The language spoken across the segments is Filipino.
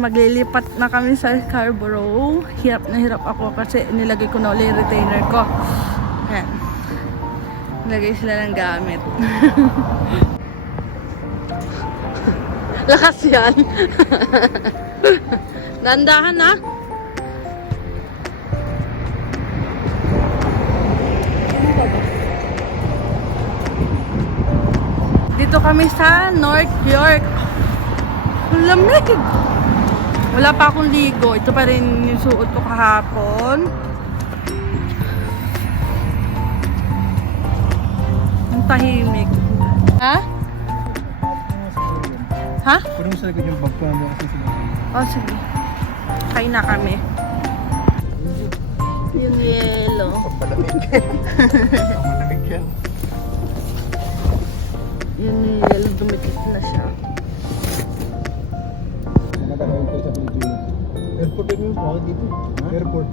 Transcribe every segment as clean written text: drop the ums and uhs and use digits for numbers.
maglilipat na kami sa Scarborough. Hirap na hirap ako kasi nilagay ko na ulit yung retainer ko. Ayan. Nilagay sila ng gamit. Lakas yan. Dandahan na. Dito kami sa North York. Ang lamig. Wala pa akong ligo. Ito pa rin yung suot ko kahapon. Ang tahimik. Ha? Ha? Parang sa likod yung bag ko namin kasi sinabi. Oh, sige. Kain na kami. Yung yellow. Pampalamig. Pampalamig yan. Yung yellow, dumikit na siya. Nagkakaroon ko sa Pilipinas. Airport din yung bakit dito? Airport.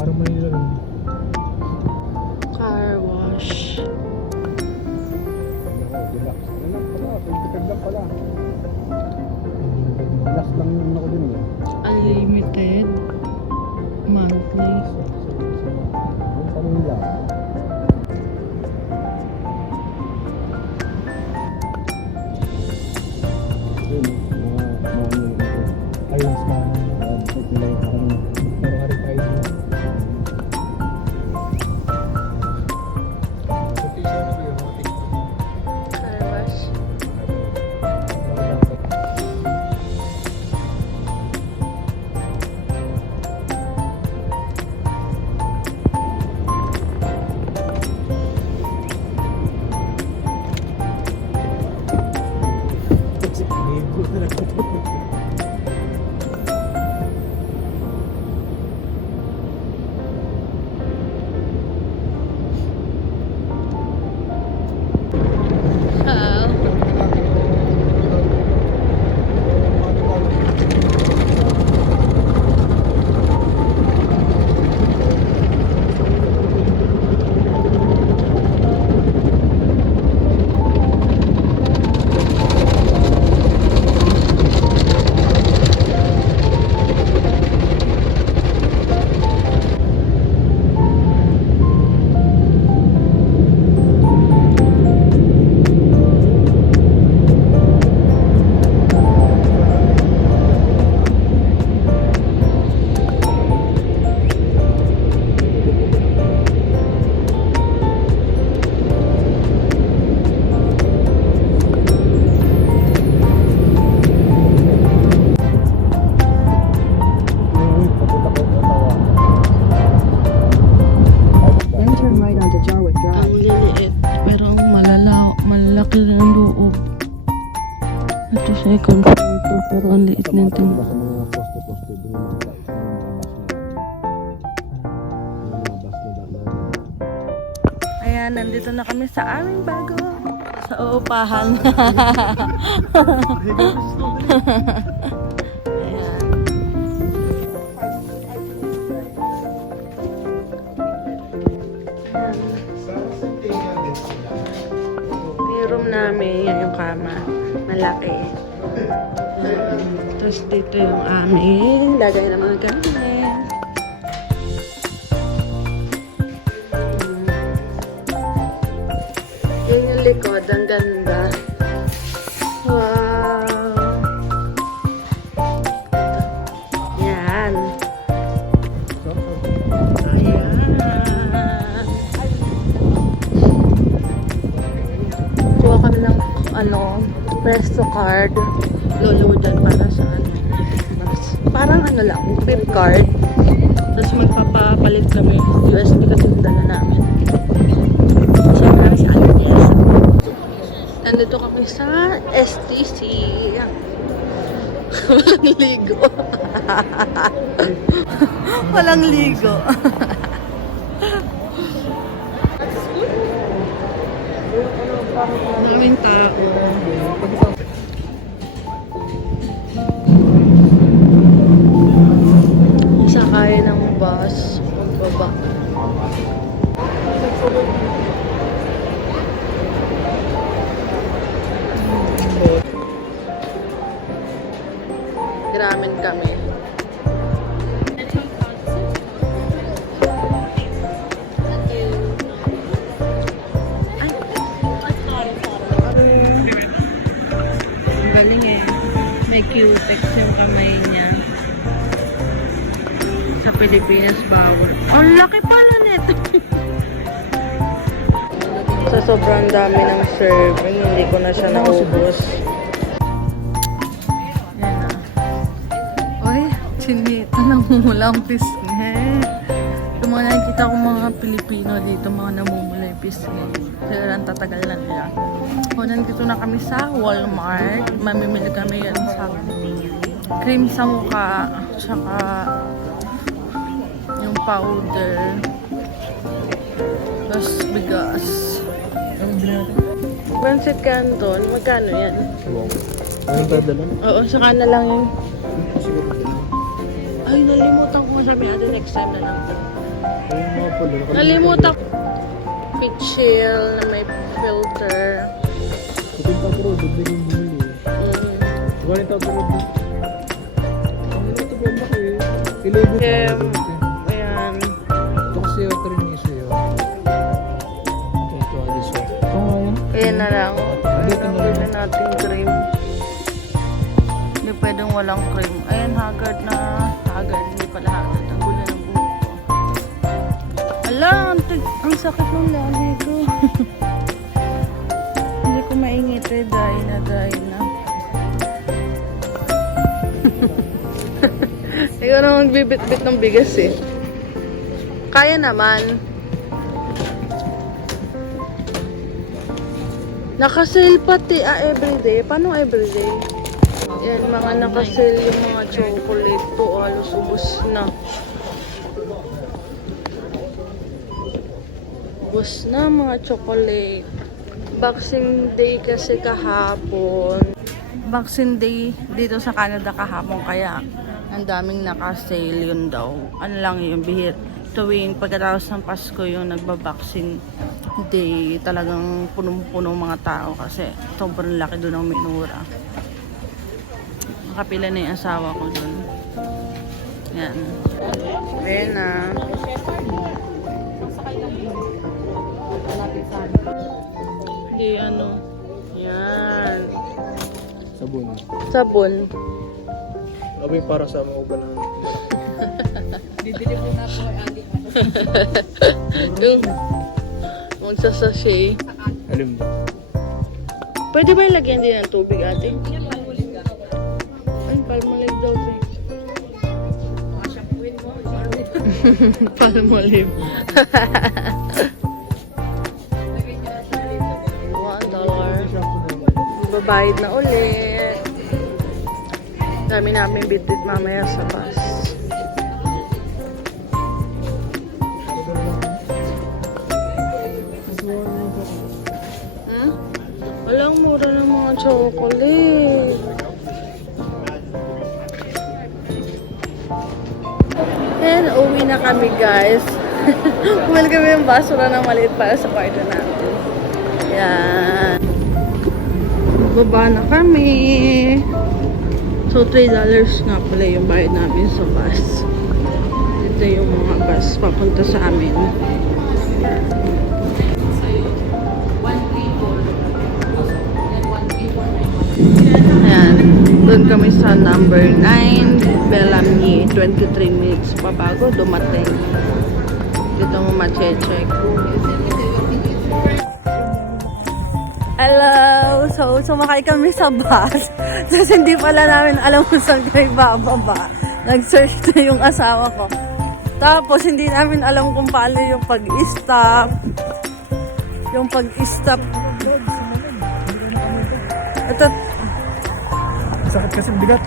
Parang Manila rin. Car wash. Relax. Relax pala. 25 lang pala. Relax lang yung ako din eh. Unlimited. Monthly. Yung pamilya. Yun, mga ayun sa hari-hari tayo. Car wash. Ang liliit, pero malalaki rin ang loob. Ito second floor to, pero ang liit na ito. Sa mga poste-poste doon yung mga bus na Ayan, nandito na kami sa aming bago. Sa uupahan. Ayan. Yung room namin, yan yung kama. Malaki. Tapos dito yung aming lagay ng mga gamit. Yun yung likod, ang ganda. Wow! Yan. Ayan. Kuha kami ng Presto card. Loloadan para sa parang lang, trip card. Tapos magpapapalit kami. USB kasi dala namin. Siyempre si Agnes. Nandito kami sa STC. Walang ligo. Walang ligo. Maraming tao. Sakay ng bus. Baba. kami. Ang galing eh. May Q-Tex yung kamay niya. Sa Pilipinas, bawal. Ang laki pala nito. Sa sobrang dami ng serving, hindi ko na siya naubos. Yan na. Uy, chinita lang mula ang pisngi. Yung mga nakikita ko mga Pilipino dito, mga namumula yung pisngi. Pero lang tatagal na nila. O, nandito na kami sa Walmart. Mamimili kami yan sa cream sa mukha. Tsaka yung powder. Tapos bigas. Anong bilhin natin? Pancit Canton, magkano yan? Wow. Anong dadala? Oo, saka na lang yun. Siguro din. Ay, nalimutan ko nga sabi natin next time na lang. Ayun mga pala. Nalimutan ko. Pichil na may filter. Puting pa pero, dagdag yung bumili. Galing pa pero. Ang ito ba ba kayo? Ilabot Ayan. Ito kasi yung trinis yun. Ito alis yun. Ayan na lang. Dito na Pwede lang. natin cream. Hindi pwedeng walang cream. Ayan, haggard na. Haggard, hindi pala haggard. Ang gulo ng buhok ko. Ala, ang sakit ng labi ko. Hindi ko maingit eh. Dry na. Ikaw na magbibit-bit ng bigas eh. Kaya naman. Naka-sale pati everyday. Paano everyday? Yan, mga naka-sale yung mga chocolate po. Halos ubos na. Ubos na mga chocolate. Boxing Day kasi kahapon. Boxing Day dito sa Canada kahapon. Kaya ang daming naka-sale yun daw. Ano lang yung bihir. Tuwing pagkatapos ng Pasko yung nagba-boxing day, talagang punong-puno mga tao kasi sobrang laki doon ang minura. Nakapila na yung asawa ko doon. Yan. Ayan na. Hindi ano. Yan. Sabon. Sabon. Sabi para sa mga uban na. Bibili ko na po ay adik. Yung magsasashay. Alim ba? Pwede ba ilagyan din ng tubig, ate? Ay, palmolive daw. Palmolive. $1. Babayad na ulit. Dami namin bitbit mamaya sa bus. Walang mura ng mga chocolate. And uwi na kami, guys. Kumali kami yung basura na maliit para sa kwarto natin. Yan. Baba na kami. So, $3 nga pala yung bayad namin sa bus. Ito yung mga bus papunta sa amin. Ayan. Doon kami sa number 9, Bellamy. 23 minutes pa bago dumating. Dito mo ma-check. Hello! So, sumakay kami sa bus. Tapos hindi pala namin alam kung saan kami bababa. Nag-search na yung asawa ko. Tapos hindi namin alam kung paano yung pag-stop. Yung pag-stop. Ito. Sakit kasi bigat.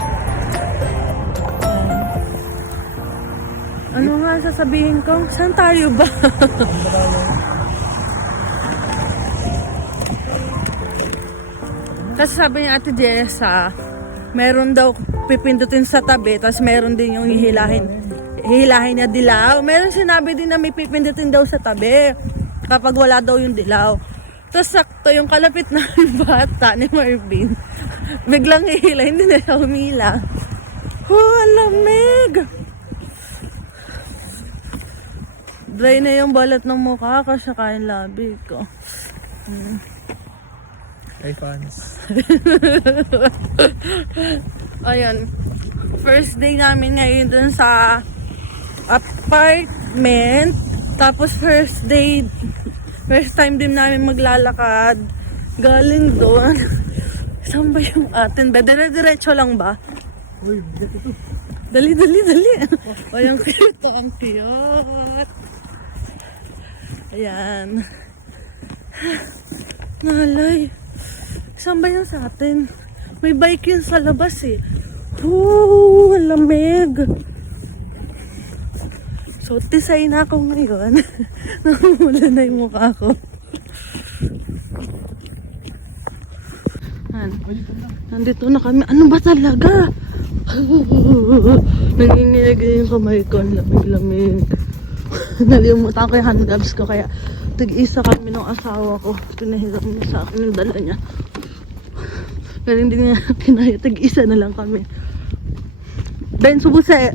Ano nga sasabihin ko? Saan tayo ba? Kasi sabi ni Ate Jessa, meron daw pipindutin sa tabi, tapos meron din yung hihilahin na dilaw. Meron sinabi din na may pipindutin daw sa tabi kapag wala daw yung dilaw. Tapos sakto yung kalapit na bata ni Marvin, biglang hihila, hindi na siya humila. Oh, ang lamig! Dry na yung balat ng mukha kasi kain labi ko. Hey, fans. Ayan. First day namin ngayon dun sa apartment. Tapos first time din namin maglalakad. Galing doon. Saan ba yung atin? Dire-diretso lang ba? Uy, dito to. Dali. Ay, ang cute. Ang cute. Ayan. Nalay. Saan ba yan sa atin? May bike yun sa labas eh. Ang lamig. So, tisay na ako ngayon. Namumula na yung mukha ko. Nandito na kami. Ano ba talaga? Nanginginig yung kamay ko. Ang lamig-lamig. Nalimutan ko yung handgloves ko. Kaya tig-isa kami ng asawa ko. Pinahiram niya sa akin yung dala niya. Pero hindi niya kinaya. Tig-isa na lang kami. Ben, subuse.